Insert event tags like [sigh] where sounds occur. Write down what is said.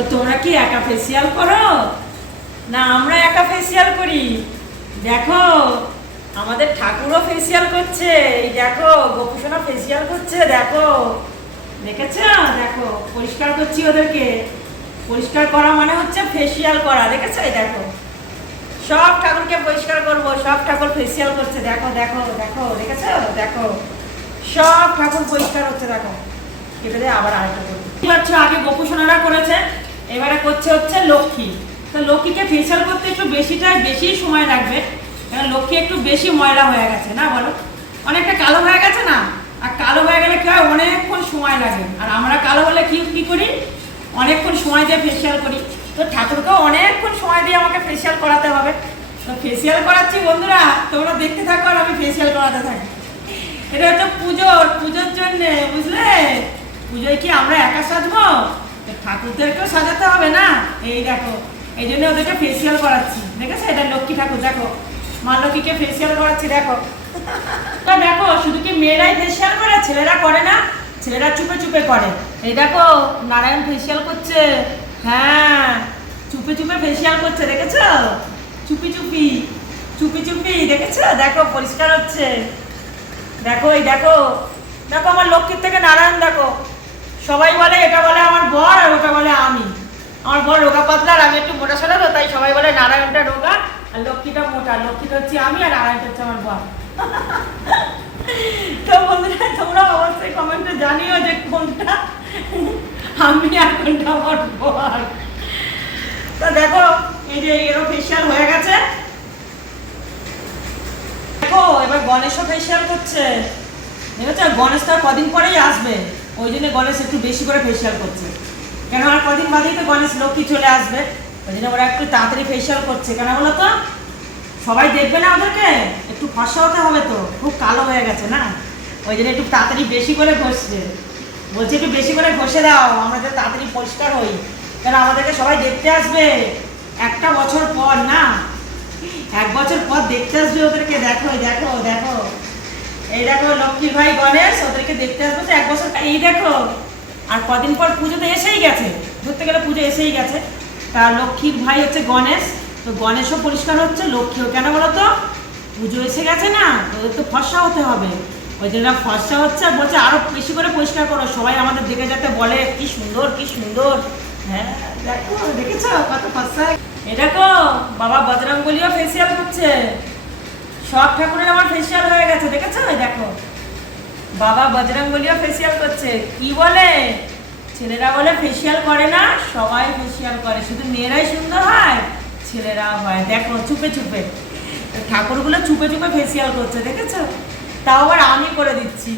তো তোমরা কি একা ফেসিয়াল করো? না, আমরা একা ফেসিয়াল করি। দেখো, আমাদের ঠাকুরও ফেসিয়াল করছে। দেখো, গোপুসোনা ফেসিয়াল করছে, দেখো। দেখেছ? দেখো, পরিষ্কার করছি ওদেরকে। পরিষ্কার করা মানে হচ্ছে ফেসিয়াল করা, দেখেছ? দেখো। সব ঠাকুরকে পরিষ্কার করব, সব ঠাকুর ফেসিয়াল করছে। দেখো দেখো দেখো, দেখেছ? দেখো। সব ঠাকুর পরিষ্কার হচ্ছে, দেখো। কেটে আবার আরেকটা করব। আগে গোপুসোনারা করেছে। এবারে করছে হচ্ছে লক্ষ্মী। তো লক্ষ্মীকে ফেসিয়াল করতে একটু বেশিটা বেশি সময় লাগবে। কারণ লক্ষ্মী একটু বেশি ময়লা হয়ে গেছে, না বলো? অনেকটা কালো হয়ে গেছে না? আর কালো হয়ে গেলে কি হয়? অনেকক্ষণ সময় লাগে। আর আমরা কালো হলে কি কি করি? অনেকক্ষণ সময় দিয়ে ফেসিয়াল করি। তো ঠাকুরকেও অনেকক্ষণ সময় দিয়ে আমাকে ফেসিয়াল করাতে হবে। তো ফেসিয়াল করাচ্ছি বন্ধুরা, তোমরা দেখতে থাকো আর আমি ফেসিয়াল করাতে থাকি। এটা হচ্ছে পুজোর পুজোর জন্যে, বুঝলে? পুজোয় কি আমরা একা সাজবো? ঠাকুরদেরকেও সাজাতে হবে না? এই দেখো, এই জন্য ওদেরকে ফেসিয়াল করাচ্ছি। দেখেছ? এটা লক্ষ্মী ঠাকুর, দেখো। মা লক্ষ্মীকে ফেসিয়াল করাচ্ছি, দেখো। তো দেখো, শুধু কি মেয়েরাই ফেসিয়াল করে, ছেলেরা করে না? ছেলেরা চুপে চুপে করে। এই দেখো, নারায়ণ ফেসিয়াল করছে। হ্যাঁ চুপে চুপে ফেসিয়াল করছে, দেখেছ? চুপি চুপি চুপি চুপি, দেখেছ? দেখো, পরিষ্কার হচ্ছে। দেখো, এই দেখো। দেখো, আমার লক্ষ্মীর থেকে নারায়ণ, দেখো। সবাই বলে, এটা বলে আমার বর আর ওটা বলে আমি। আমার বর রোগা পাতলা আর আমি একটু মোটা সোটা তো, তাই সবাই বলে নারায়ণটা রোগা আর লক্ষ্মীটা মোটা। লক্ষ্মীটা হচ্ছে আমি আর নারায়ণটা হচ্ছে আমার বর। [laughs] তো বন্ধুরা তোমরা অবশ্যই কমেন্টে জানিও যে কোনটা আমি আর কোনটা আমার বর। তো দেখো, এই যে এরও ফেসিয়াল হয়ে গেছে। দেখো, এবার গণেশও ফেসিয়াল করছে। দেখেছ? গণেশ তো আর কদিন পরেই আসবে। ওই জন্য গণেশ একটু বেশি করে ফেসিয়াল করছে। কেন আর কদিন বাদেই তো গণেশ লক্ষ্মী চলে আসবে? ওই জন্য ওরা একটু তাড়াতাড়ি ফেসিয়াল করছে। কেন বলো তো? সবাই দেখবে না ওদেরকে? একটু ফর্সা হতে হবে তো। খুব কালো হয়ে গেছে না? ওই জন্য একটু তাড়াতাড়ি বেশি করে ঘষছে। বলছি একটু বেশি করে ঘষে দাও, আমরা যাতে তাড়াতাড়ি পরিষ্কার হই। কেন আমাদেরকে সবাই দেখতে আসবে? একটা বছর পর না? এক বছর পর দেখতে আসবে ওদেরকে। দেখো দেখো দেখো। এই দেখো লক্ষ্মীর ভাই গণেশ, ওদেরকে দেখতে আসবে তো এক বছর এই দেখো, আর কদিন পর পুজো তো এসেই গেছে, ধরতে গেলে পুজো এসেই গেছে। তা লক্ষ্মীর ভাই হচ্ছে গণেশ, তো গণেশও পরিষ্কার হচ্ছে, লক্ষ্মীও কেন বলো তো পুজো এসে গেছে না, ওদের তো ফর্সা হতে হবে। ওই জন্য ফর্সা হচ্ছে আর বলছে, আরও বেশি করে পরিষ্কার করো, সবাই আমাদের দেখে যাতে বলে, কি সুন্দর কি সুন্দর। হ্যাঁ দেখো, দেখেছ কত ফর্সা? এ দেখো, বাবা বজরঙ্গলিও ফেসিয়াল করছে। সব ঠাকুরের আমার ফেসিয়াল হয়ে গেছে, দেখেছ? দেখো। বাবা বজরং বজরঙ্গলিও ফেসিয়াল করছে। কি বলে? ছেলেরা বলে ফেসিয়াল করে না, সবাই ফেসিয়াল করে। শুধু মেয়েরাই সুন্দর হয় ছেলেরা হয়। দেখো, চুপে চুপে। ঠাকুরগুলো চুপে চুপে ফেসিয়াল করছে, দেখেছ? তাও আবার আমি করে দিচ্ছি।